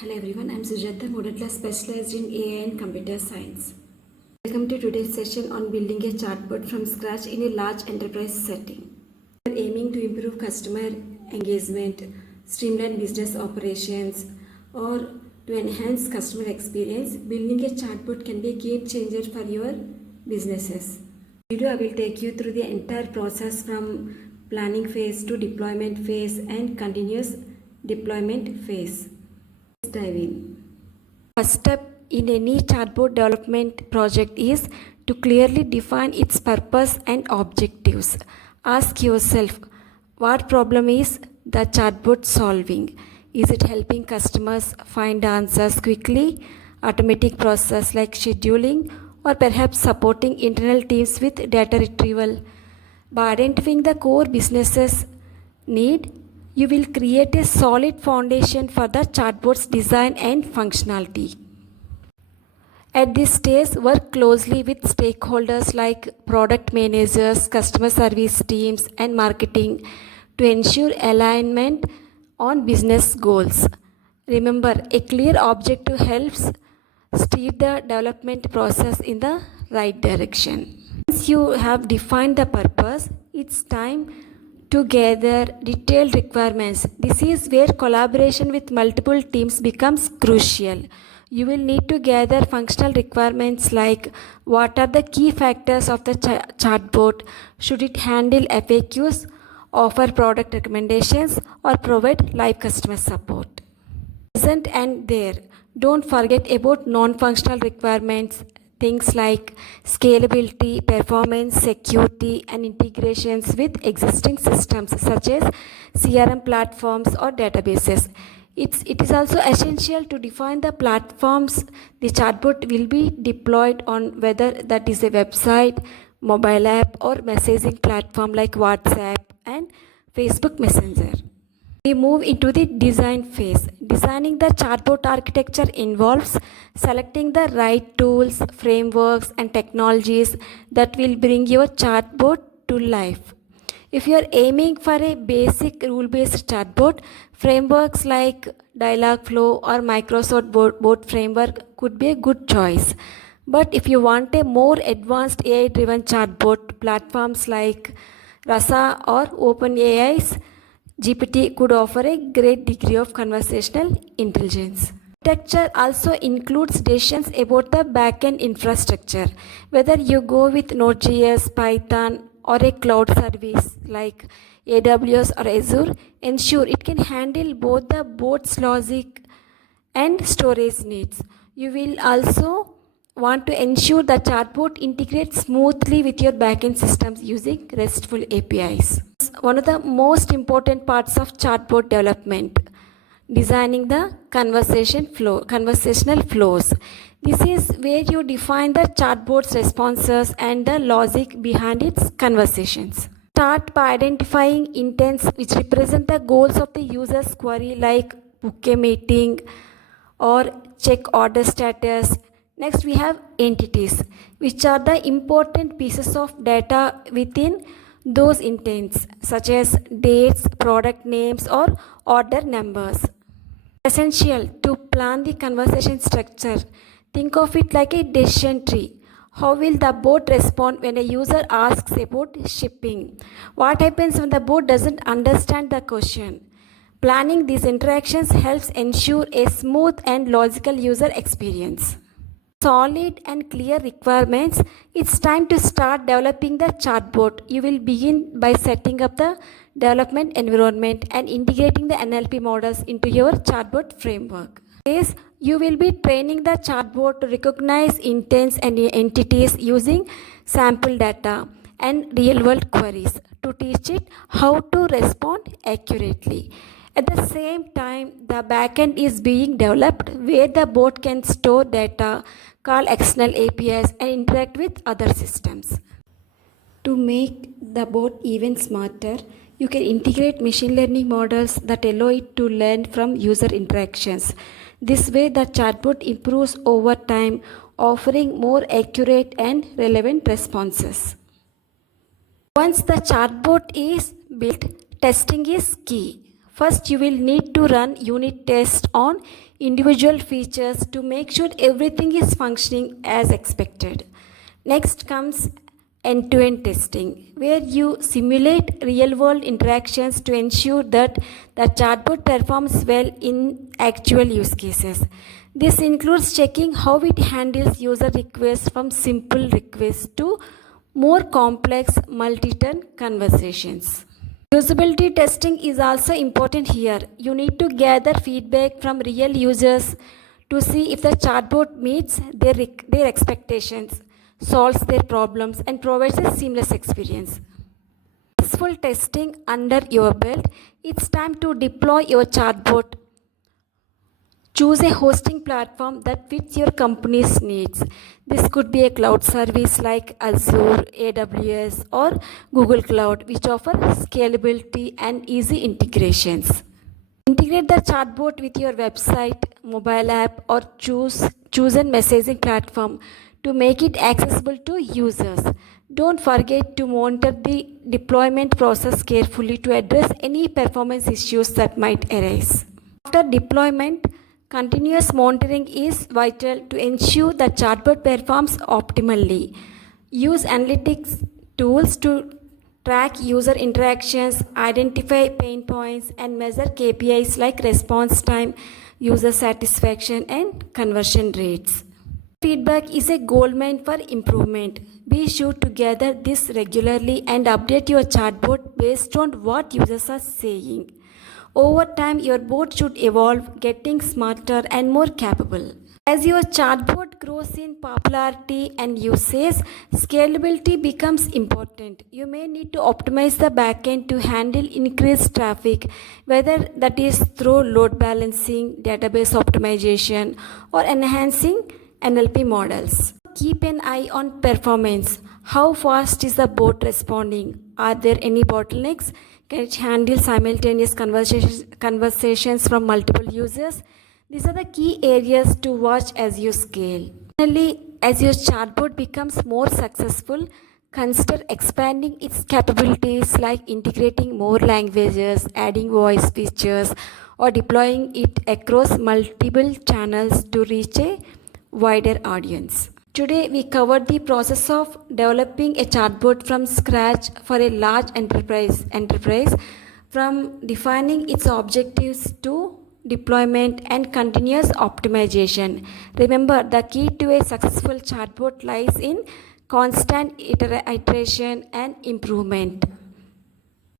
Hello everyone, I am Sujata, model class specialized in AI and computer science. Welcome to today's session on building a chatbot from scratch in a large enterprise setting. We are aiming to improve customer engagement, streamline business operations, or to enhance customer experience. Building a chatbot can be a game changer for your businesses. In this video, I will take you through the entire process from planning phase to deployment phase and continuous deployment phase. Let's dive in. First step in any chatbot development project is to clearly define its purpose and objectives. Ask yourself, what problem is the chatbot solving? Is it helping customers find answers quickly, automatic process like scheduling, or perhaps supporting internal teams with data retrieval? By identifying the core businesses need, you will create a solid foundation for the chatbot's design and functionality. At this stage, work closely with stakeholders like product managers, customer service teams, and marketing to ensure alignment on business goals. Remember, a clear objective helps steer the development process in the right direction. Once you have defined the purpose, it's time to gather detailed requirements. This is where collaboration with multiple teams becomes crucial. You will need to gather functional requirements like what are the key factors of the chatbot, should it handle FAQs, offer product recommendations, or provide live customer support. Isn't and there. Don't forget about non-functional requirements, things like scalability, performance, security, and integrations with existing systems such as CRM platforms or databases. It is also essential to define the platforms the chatbot will be deployed on, whether that is a website, mobile app, or messaging platform like WhatsApp and Facebook Messenger. We move into the design phase. Designing the chatbot architecture involves selecting the right tools, frameworks, and technologies that will bring your chatbot to life. If you are aiming for a basic rule-based chatbot, frameworks like Dialogflow or Microsoft Bot framework could be a good choice. But if you want a more advanced AI-driven chatbot, platforms like Rasa or OpenAI's GPT could offer a great degree of conversational intelligence. Architecture also includes decisions about the backend infrastructure. Whether you go with Node.js, Python, or a cloud service like AWS or Azure, ensure it can handle both the bot's logic and storage needs. You will also want to ensure the chatbot integrates smoothly with your backend systems using RESTful APIs. One of the most important parts of chatbot development, designing the conversational flows. This is where you define the chatbot's responses and the logic behind its conversations. Start by identifying intents which represent the goals of the user's query, like book a meeting or check order status. Next, we have entities, which are the important pieces of data within those intents, such as dates, product names, or order numbers. Essential to plan the conversation structure. Think of it like a decision tree. How will the bot respond when a user asks about shipping? What happens when the bot doesn't understand the question? Planning these interactions helps ensure a smooth and logical user experience. Solid and clear requirements, it's time to start developing the chatbot. You will begin by setting up the development environment and integrating the NLP models into your chatbot framework. Yes, you will be training the chatbot to recognize intents and entities using sample data and real-world queries to teach it how to respond accurately. At the same time, the backend is being developed where the bot can store data, call external APIs, and interact with other systems. To make the bot even smarter, you can integrate machine learning models that allow it to learn from user interactions. This way, the chatbot improves over time, offering more accurate and relevant responses. Once the chatbot is built, testing is key. First, you will need to run unit tests on individual features to make sure everything is functioning as expected. Next comes end-to-end testing, where you simulate real-world interactions to ensure that the chatbot performs well in actual use cases. This includes checking how it handles user requests from simple requests to more complex multi-turn conversations. Usability testing is also important here. You need to gather feedback from real users to see if the chatbot meets their expectations, solves their problems, and provides a seamless experience. Successful testing under your belt, it's time to deploy your chatbot. Choose a hosting platform that fits your company's needs. This could be a cloud service like Azure, AWS, or Google Cloud, which offer scalability and easy integrations. Integrate the chatbot with your website, mobile app, or chosen messaging platform to make it accessible to users. Don't forget to monitor the deployment process carefully to address any performance issues that might arise. After deployment, continuous monitoring is vital to ensure the chatbot performs optimally. Use analytics tools to track user interactions, identify pain points, and measure KPIs like response time, user satisfaction, and conversion rates. Feedback is a goldmine for improvement. Be sure to gather this regularly and update your chatbot based on what users are saying. Over time, your bot should evolve, getting smarter and more capable. As your chatbot grows in popularity and usage, scalability becomes important. You may need to optimize the backend to handle increased traffic, whether that is through load balancing, database optimization, or enhancing NLP models. Keep an eye on performance. How fast is the bot responding? Are there any bottlenecks? Can it handle simultaneous conversations from multiple users? These are the key areas to watch as you scale. Finally, as your chatbot becomes more successful, consider expanding its capabilities like integrating more languages, adding voice features, or deploying it across multiple channels to reach a wider audience. Today, we covered the process of developing a chatbot from scratch for a large enterprise from defining its objectives to deployment and continuous optimization. Remember, the key to a successful chatbot lies in constant iteration and improvement.